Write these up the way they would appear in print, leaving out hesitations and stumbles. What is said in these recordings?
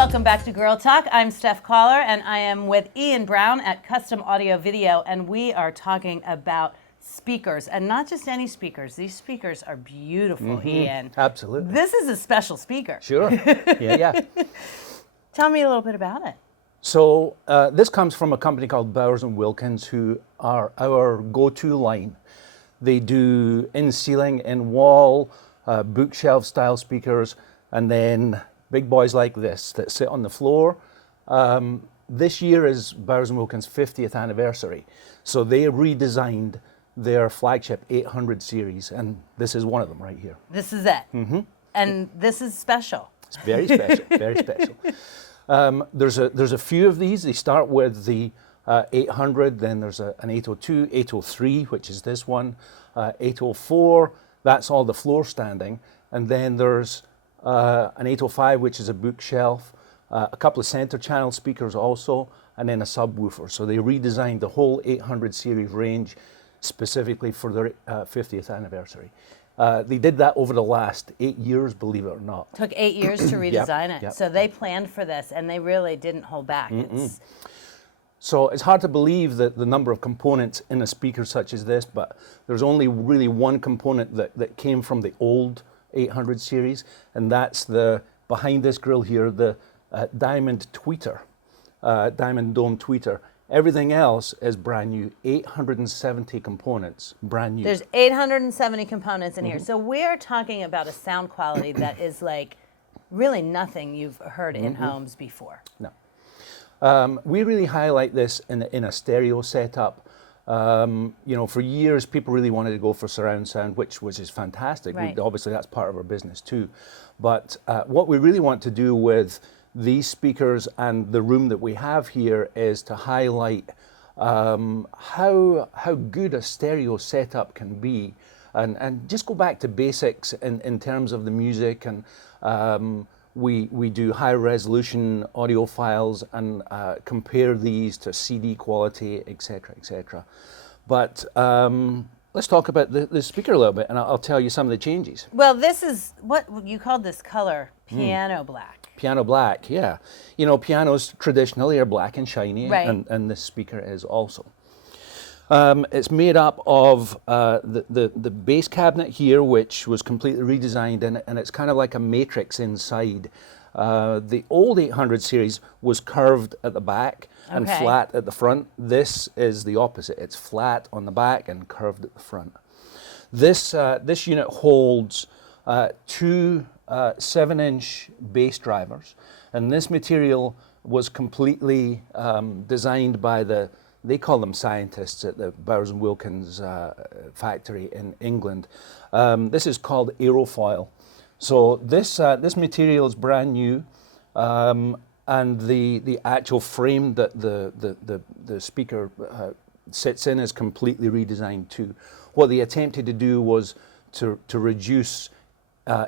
Welcome back to Girl Talk. I'm Steph Collar, and I am with Ian Brown at Custom Audio Video, and we are talking about speakers, and not just any speakers. These speakers are beautiful, Ian. Absolutely. This is a special speaker. Sure. Yeah. Tell me a little bit about it. So this comes from a company called Bowers & Wilkins, who are our go-to line. They do in-ceiling, in-wall, bookshelf style speakers, and then big boys like this that sit on the floor. This year is Bowers & Wilkins' 50th anniversary. So they redesigned their flagship 800 series, and this is one of them right here. This is it. And this is special. It's very special, very special. There's a few of these. They start with the 800, then there's an 802, 803, which is this one, 804, that's all the floor standing, and then there's an 805, which is a bookshelf, a couple of center channel speakers also, and then a subwoofer. So they redesigned the whole 800 series range specifically for their 50th anniversary. They did that over the last 8 years, believe it or not. Took 8 years to redesign it. Yep. So they planned for this, and they really didn't hold back. So it's hard to believe that the number of components in a speaker such as this, but there's only really one component that came from the old 800 series, and that's the, behind this grill here, the diamond tweeter, diamond dome tweeter. Everything else is brand new, 870 components, brand new. There's 870 components in here. So we're talking about a sound quality that is like really nothing you've heard in homes before. No. We really highlight this in a stereo setup. You know, for years people really wanted to go for surround sound, which is fantastic. Right. Obviously that's part of our business too. But what we really want to do with these speakers and the room that we have here is to highlight how good a stereo setup can be, and just go back to basics in terms of the music, and we do high resolution audio files and compare these to CD quality, etc., etc. But let's talk about the speaker a little bit, and I'll tell you some of the changes. Well, this is what you called this color, piano black. Piano black, yeah. You know, pianos traditionally are black and shiny, Right. and this speaker is also. It's made up of the bass cabinet here, which was completely redesigned, and it's kind of like a matrix inside. The old 800 series was curved at the back and flat at the front. This is the opposite. It's flat on the back and curved at the front. This unit holds two 7-inch bass drivers, and this material was completely designed by they call them scientists at the Bowers & Wilkins factory in England. This is called aerofoil. So this material is brand new, and the actual frame that the speaker sits in is completely redesigned too. What they attempted to do was to reduce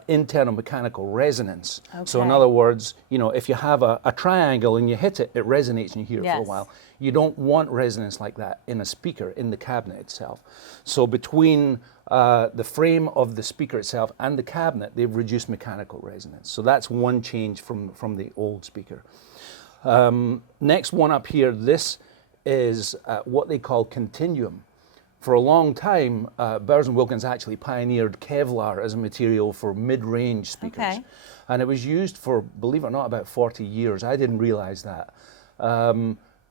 internal mechanical resonance. So in other words, you know, if you have a triangle and you hit it, it resonates and you hear it for a while. You don't want resonance like that in a speaker, in the cabinet itself. So between the frame of the speaker itself and the cabinet, they've reduced mechanical resonance. So that's one change from the old speaker. Next one up here, this is what they call continuum. For a long time, Bowers & Wilkins actually pioneered Kevlar as a material for mid-range speakers. And it was used for, believe it or not, about 40 years. I didn't realize that.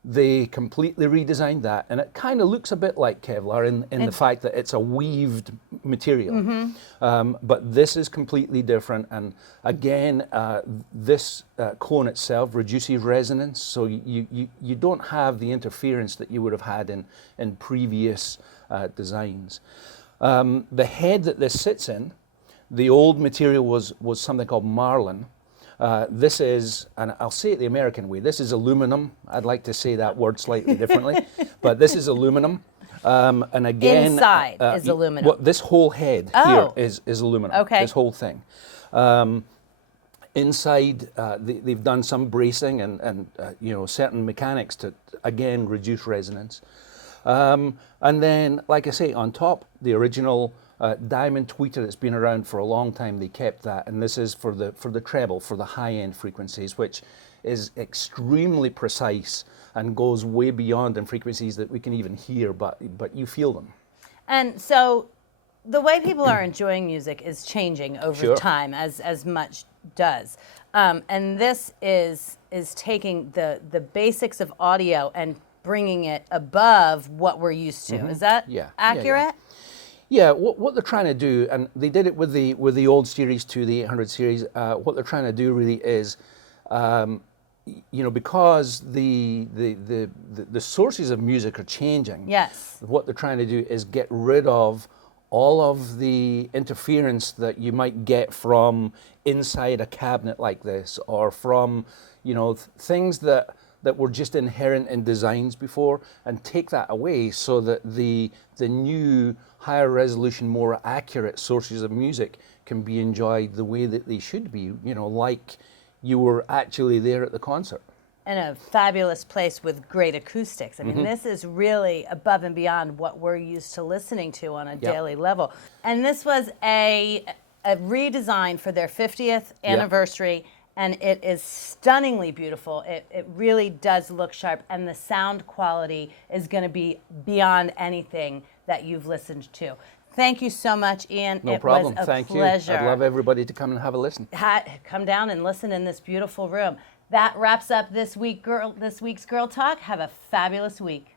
They completely redesigned that, and it kind of looks a bit like Kevlar in the fact that it's a weaved material. But this is completely different, and again, this cone itself reduces resonance, so you don't have the interference that you would have had in previous designs. The head that this sits in, the old material was something called marlin. This is, and I'll say it the American way, this is aluminum. I'd like to say that word slightly differently, but this is aluminum. And again, inside is aluminum. Well, this whole head here is aluminum. This whole thing. Inside, they've done some bracing and you know, certain mechanics to again reduce resonance. And then, like I say, on top, the original diamond tweeter that's been around for a long time, they kept that, and this is for the treble, for the high-end frequencies, which is extremely precise and goes way beyond in frequencies that we can even hear, but you feel them. And so the way people are enjoying music is changing over Sure. time, as much does. And this is taking the basics of audio and bringing it above what we're used to. Is that accurate? Yeah, what they're trying to do, and they did it with the old series to the 800 series. What they're trying to do really is, because the sources of music are changing. Yes. What they're trying to do is get rid of all of the interference that you might get from inside a cabinet like this, or from things that were just inherent in designs before, and take that away so that the new higher resolution, more accurate sources of music can be enjoyed the way that they should be, like you were actually there at the concert. In a fabulous place with great acoustics. I mean, this is really above and beyond what we're used to listening to on a daily level. And this was a redesign for their 50th anniversary, and it is stunningly beautiful. It really does look sharp, and the sound quality is going to be beyond anything that you've listened to. Thank you so much, Ian. No problem. Was a Thank pleasure. you. I'd love everybody to come and have a listen. Come down and listen in this beautiful room. That wraps up this week's Girl Talk. Have a fabulous week.